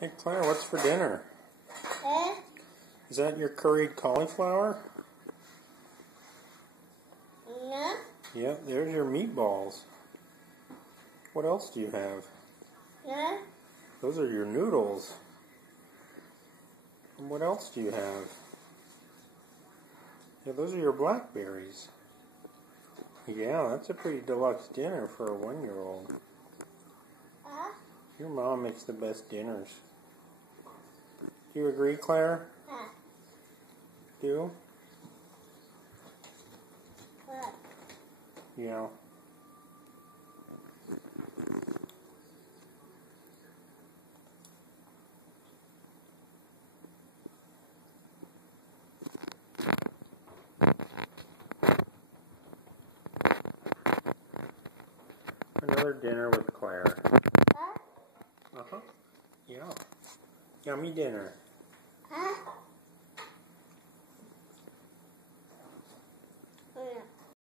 Hey Claire, what's for dinner? Is that your curried cauliflower? No. Yep, there's your meatballs. What else do you have? No. Those are your noodles. And what else do you have? Yeah, those are your blackberries. Yeah, that's a pretty deluxe dinner for a 1-year-old. Your mom makes the best dinners. Do you agree, Claire? Do? Yeah. Another dinner with Claire. Uh-huh. Yeah. Yummy dinner.